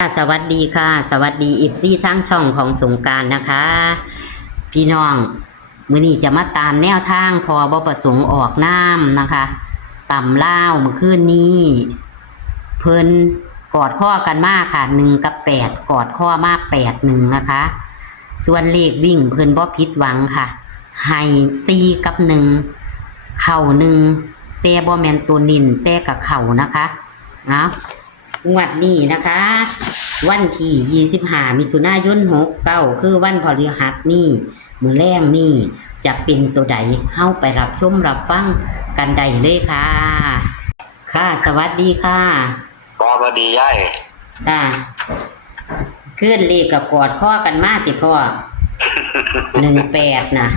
สวัสดีค่ะสวัสดีอีฟซี่ทั้งช่องของสงกรานต์นะคะพี่น้องมื้อนี้จะมาตามแนวทางพอบ่ประสงค์ออกน้ำนะคะตำล่าวเมื่อคืนนี้เพิ่นกอดข้อกันมากค่ะ1 กับ 8กอดข้อมาก8-1นะคะส่วนเลขวิ่งเพิ่นบ่ผิดหวังค่ะให้4 กับ 1เข้า1แต่บ่แม่นตัวนิ่นแต่กับเข้านะคะงวดนี้นะคะ วันที่25 มิถุนายน69คือวันพฤหัสนี่มื้อแรงนี่จะเป็นตัวใดเฮาไปรับชมรับฟังกันได้เลยค่ะค่ะสวัสดีค่ะสวัสดียายค่ะขึ้นเลขกับกอดข้อกันมาติพ่อ18นะ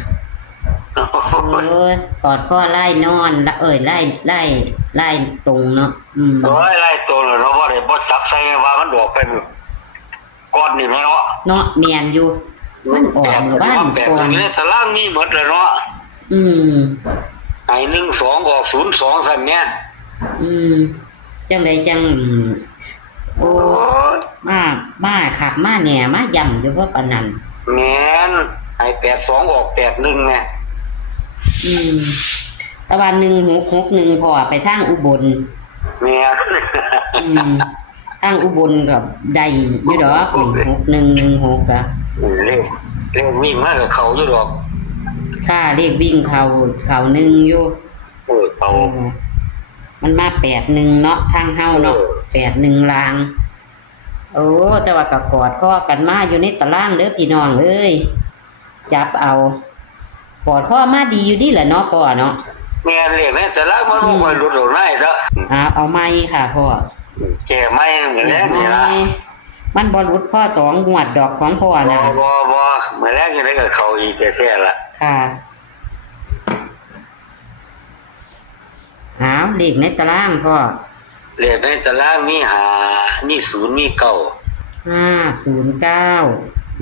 โอ้ยกอดข้อไล่นอนไล่ตรงเนาะโอ้ยไล่ตรงเลยเนาะว่าได้บ่จับใส่ว่ามันออกเป็นก้อนนี่แม่เนาะแม่นอยู่มันออกบ้านก่อนนี่ตารางมีหมดเลยเนาะไอ้12ออก02ซั่นเนี่ยจังได๋จังโอ้มาคักมาแหน่มาย่ำอยู่ว่าปานนั้นแม่นไอ้82ออก81แม่ตะวัน1661พอไปทางอุบลแม่ทางอุบลกับได้อยู่ดอก6116อ่ะเลขวิ่งมาก็เข้าอยู่ดอกค่ะเลขวิ่งเข้า1อยู่เข้ามันมา81เนาะทางเฮาเนาะ81ลางโอ้แต่ว่าก็กอดข้อกันมาอยู่ในตารางเด้อพี่น้องเอ้ยจับเอากอดข้อมาดีอยู่ดีแหละเนาะพ่อเนาะแม่เลขในตารางมันบ่ค่อยหลุดออกได้ซะเอาใหม่ค่ะพ่อแก้ใหม่มื้อแรกนี่ล่ะมันบ่หลุดพ่อ2งวดดอกของพ่อน่ะบ่มื้อแรกจังได๋ก็เข้าอีกแท้ๆล่ะค่ะเลขในตารางพ่อเลขในตารางมี5มี0มี9 509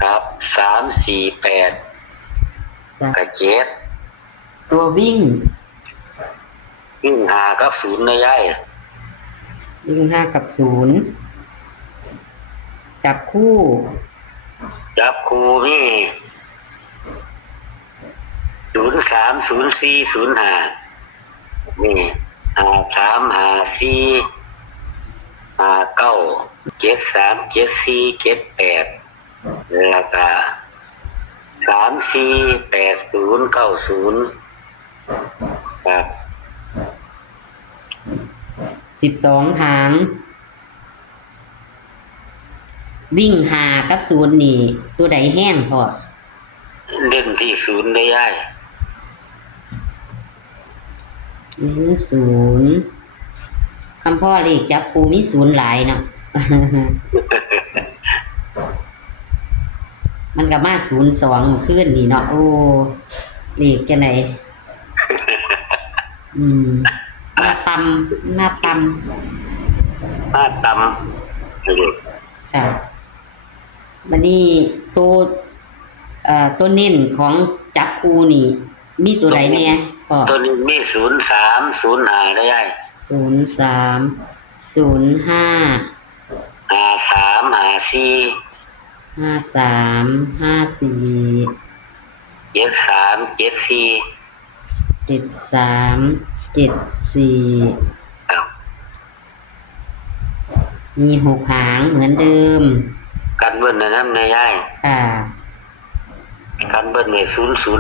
ครับ348กับ7ตัววิ่ง5กับ0นะยายวิ่ง5กับ0จับคู่มี03 04 05นี่53 54 59 73 74 78แล้วก็34 80 90ครับ12หางวิ่ง5กับ0นี่ตัวใดแห้งพอเล่นที่0ได้ยาย0คำพ่อเลขจับคู่มี0หลายเนาะ มันก็มา02ขึ้นนี่เนาะโอ้เลขจังได๋หน้าตำค่ะบัดนี้ตัวเน้นของจับคู่นี่มีตัวใดแน่พ่อตัวนี้มี03 05ได้ยาย03 05 53 54 53 54 73 74 73 74ครับมี6หางเหมือนเดิมกันเบิ้ลนะนายยายค่ะกันเบิ้ลไว้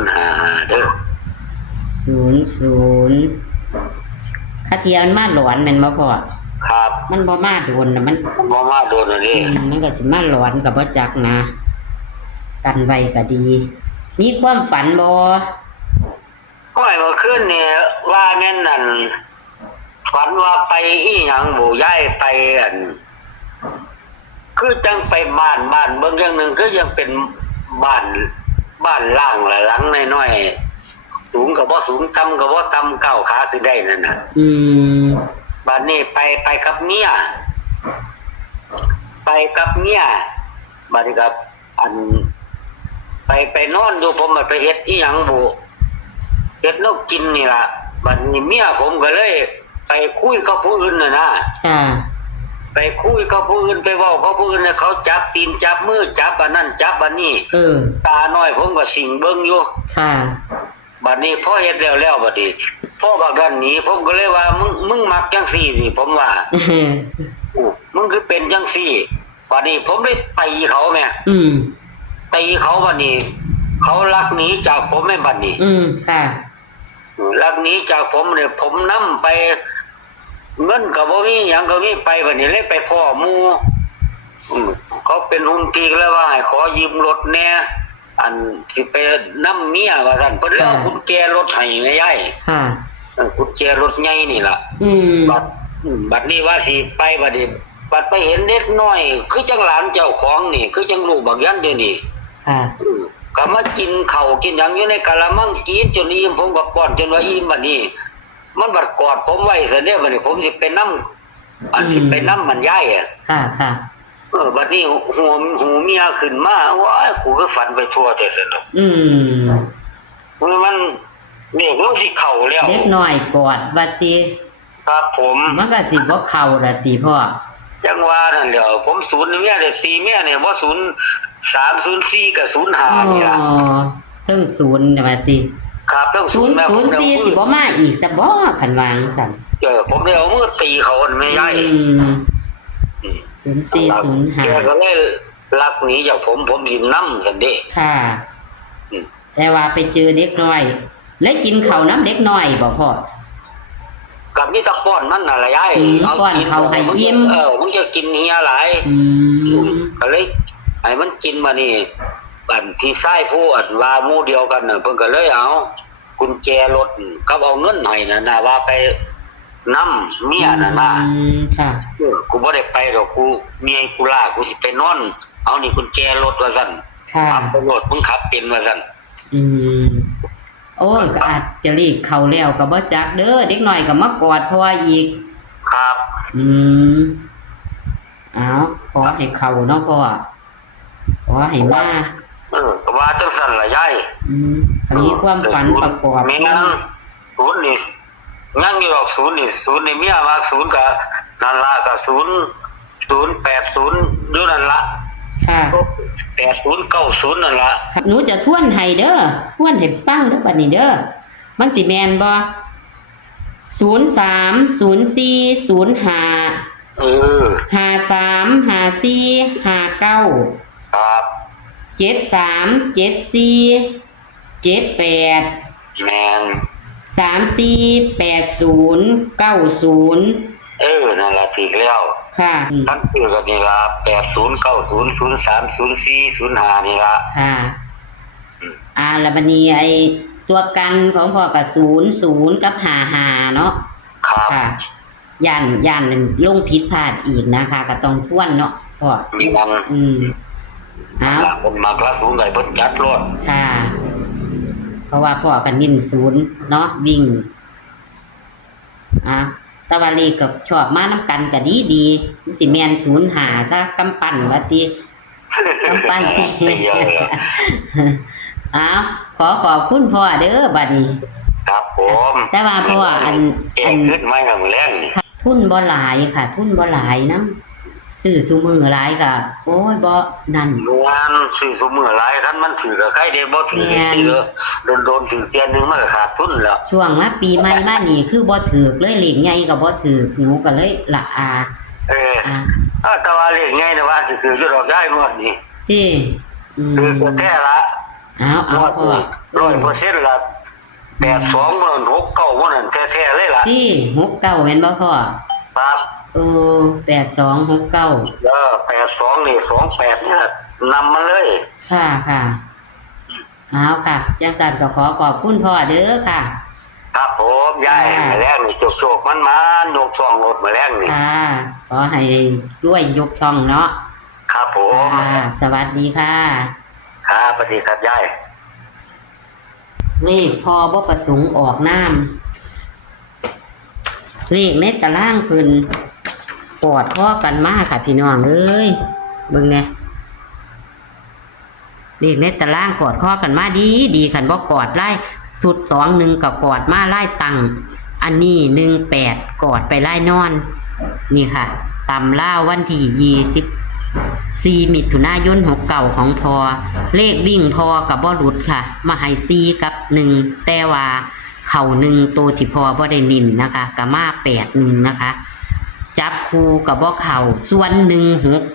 005เด้อ00คาเทียมันมาหลอนแม่นบ่พ่อครับมันบ่มาโดนน่ะมันบ่มาโดนอันนี้มันก็สิมาหลอนก็บ่จักนะกันไว้ก็ดีมีความฝันบ่ค่อยมาขึ้นเนี่ยว่าแม่นนั่นฝันว่าไปอีหยังบ่ย้ายไปอันคือจังไปบ้านเบิ่งอย่างนึงคือยังเป็นบ้านล่างละหลังน้อยๆสูงก็บ่สูงต่ำก็บ่ต่ำก้าวขาขึ้นได้นั่นน่ะบัดนี้ไปกับเมียบัดนี้กับอันไปนอนอยู่ผมไปเฮ็ดอีหยังบ่เฮ็ดนกกินนี่ล่ะบัดนี้เมียผมก็เลยไปคุยกับผู้อื่นน่ะนะไป คุยกับผู้อื่นไปเว้ากับผู้อื่นเนี่ยเขาจับตีนจับมือจับอันนั้นจับอันนี้ตาน้อยผมก็สิงเบิ่งอยู่ค่ะบัดนี้พอเฮ็ดแล้วบัดนี้พ่อบักนั้นหนีผมก็เลยว่ามึงมักจังซี่สิผมว่ามึงคือเป็นจังซี่บัดนี้ผมได้ตีเขาแม่ตีเขาบัดนี้เขาลักหนีจากผมแม่บัดนี้ค่ะลักหนีจากผมเนี่ยผมนำไปเงินก็บ่มีหยังก็มีไปบัดนี้เลยไปพ่อหมู่เขาเป็นหุ่นปีกแล้วว่าให้ขอยืมรถแหน่อันสิไปนำเมียว่าซั่นเพิ่นเอากุญแจรถให้แม่ยายค่ะกุญแจรถใหญ่นี่ล่ะบัดนี้ว่าสิไปบัดนี้บัดไปเห็นเด็กน้อยคือจังหลานเจ้าของนี่คือจังลูกบักยันเดี๋ยวนี้ค่ะก็มากินข้าวกินหยังอยู่ในกะละมังกินจนอิ่มผมก็ป้อนจนว่าอิ่มบัดนี้มันบัดกอดผมไว้ซะเด้อบัดนี้ผมสิไปนำอันสิไปนำมันยายอ่ะค่ะบัดนี้หูเมียขึ้นมาว้ายกูก็ฝันไปทั่วแต่ซั่นดอกมันเด็กมันสิเข้าแล้วเด็กน้อยกอดว่าติครับผมมันก็สิบ่เข้าละติพ่อจังว่านั่นเดี๋ยวผมศูนย์เมียได้ตีเมียเนี่ยบ่0304กับ05นี่ล่ะถึง0น่ะว่าติครับถึง004สิบ่มาอีกซะบ่คันวางซั่นผมได้เอามือตีเขาแม่ยาย0405แกก็เลยลักหนีจากผมสินำซั่นเด้ค่ะแต่ว่าไปเจอเด็กน้อยแล้วกินข้าวน้ำเด็กน้อยบ่พ่อกับมีตะป้อนมันน่ะละยายเอากินข้าวให้อิ่มมึงจะกินเฮียหลายก็เลยให้มันกินมานี่อันพี่ชายผู้อันว่าหมู่เดียวกันน่ะเพิ่นก็เลยเอากุญแจรถกับเอาเงินให้น่ะว่าไปนำเมียน่ะนะค่ะกูบ่ได้ไปดอกกูเมียกูลากูสิไปนอนเอานี่กุญแจรถว่าซั่นขับไปรถมึงขับเป็นว่าซั่นโอ้ก็อาจจะรีกเข้าแล้วก็บ่จักเด้อเด็กน้อยก็มากอดพ่ออีกครับอ้าวขอให้เข้าเนาะพ่อขอให้มาก็ว่าจังซั่นล่ะยายมีความฝันประกอบแม่นศูนย์นี่ยังอยู่ดอกศูนย์นี่เมียมากศูนย์ก็นั่นล่ะก็080อยู่นั่นล่ะค่ะ8090นั่นล่ะหนูจะทวนให้เด้อทวนให้ฟังเด้อบัดนี้เด้อมันสิแม่นบ่030405535459ครับ737478แม่น348090นั่นล่ะถูกแล้วค่ะทั้งชื่อก็นี่ล่ะ8090030405นี่ล่ะค่ะแล้วบัดนี้ไอ้ตัวกันของพ่อก็00กับ55เนาะครับค่ะย่านลงผิดพลาดอีกนะคะก็ต้องทวนเนาะพ่อผมมักละ0ได้เพิ่นจัดรถค่ะเพราะว่าพ่อก็นิ่น0เนาะวิ่งตะวันลีกับชอบมาน้ำกันก็ดีสิแมน05ซะกำปั้นว่าติกำปั้นขอขอบคุณพ่อเด้อบัดนี้ครับผมแต่ว่าพ่ออันขึ้นมาอย่างแรงทุนบ่หลายค่ะทุนบ่หลายนำซื้อซุมื้อหลายก็โอ้ยบ่นั่นงานซื้อซุมื้อหลายคันมันซื้อก็ใครได้บ่ถือโดนถือเตียนนึงมันก็ขาดทุนแล้วช่วงมาปีใหม่มานี่คือบ่ถูกเลยเลขใหญ่ก็บ่ถูกหนูก็เลยละแต่ว่าเลขใหญ่น่ะว่าสิซื้ออยู่ดอกได้หมดนี่ติคือแท้ละพ่อ 100%ละ82มื้อ69มื้อนั้นแท้ๆเลยล่ะติ69แม่นบ่พ่อครับ826982นี่28นี่นำมาเลยค่ะค่ะค่ะจังซั่นก็ขอบคุณพ่อเด้อค่ะครับผมยายมาแรงนี่โชคๆมันยกช่องรถมาแรงนี่ค่ะขอให้รวยยกช่องเนาะครับผมสวัสดีค่ะครับสวัสดีครับยายเลขพอบ่ประสงค์ออกนามเลขในตารางเพิ่นกอดข้อกันมากค่ะพี่น้องเอ้ยเบิ่งเนี่ยเลขในตารางกอดข้อกันมาดีคันบ่กอดไล่สุด21ก็กอดมาไล่ตังอันนี้18กอดไปไล่นอนนี่ค่ะ ตำล่าววันที่24มิถุนายน69ของพอเลขวิ่งพอกับบ่หลุดค่ะมาให้4กับ1แต่ว่าเข่า1ตัวที่พอบ่ได้นิ่นนะคะก็มา81นะคะจับคู่กับบ่เข่าส่วน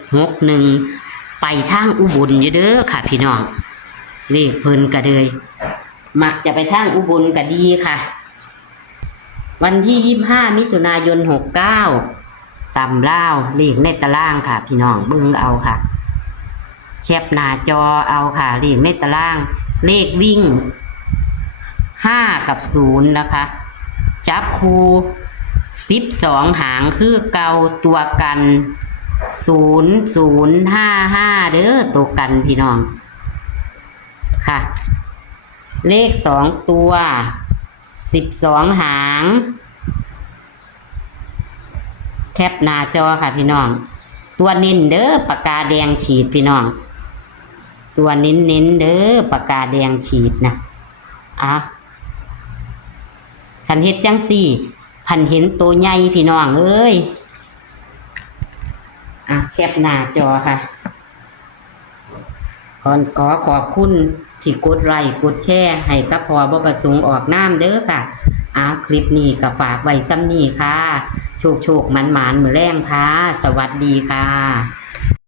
1661ไปทางอุบลอยู่เด้อค่ะพี่น้องเลขเพิ่นก็เลยมักจะไปทางอุบลก็ดีค่ะวันที่25มิถุนายน69ตำล่าวเลขในตารางค่ะพี่น้องเบิ่งเอาค่ะแคปหน้าจอเอาค่ะเลขในตารางเลขวิ่ง5กับ0นะคะจับคู่12หางคือเก่าตัวกัน0055เด้อตัวกันพี่น้องค่ะเลข2ตัว12หางแคปหน้าจอค่ะพี่น้องตัวเน้นเด้อปากกาแดงฉีดพี่น้องตัวเน้นเด้อปากกาแดงฉีดนะคันเฮ็ดจังสี่พันเห็นตัวใหญ่พี่น้องเอ้ยแคปหน้าจอค่ะขอขอบคุณที่กดไลค์กดแชร์ให้กับพอบ่ประสงค์ออกน้ำเด้อค่ะคลิปนี้ก็ฝากไว้ซ้ำนี้ค่ะโชคมันมื้อแรงค่ะสวัสดีค่ะ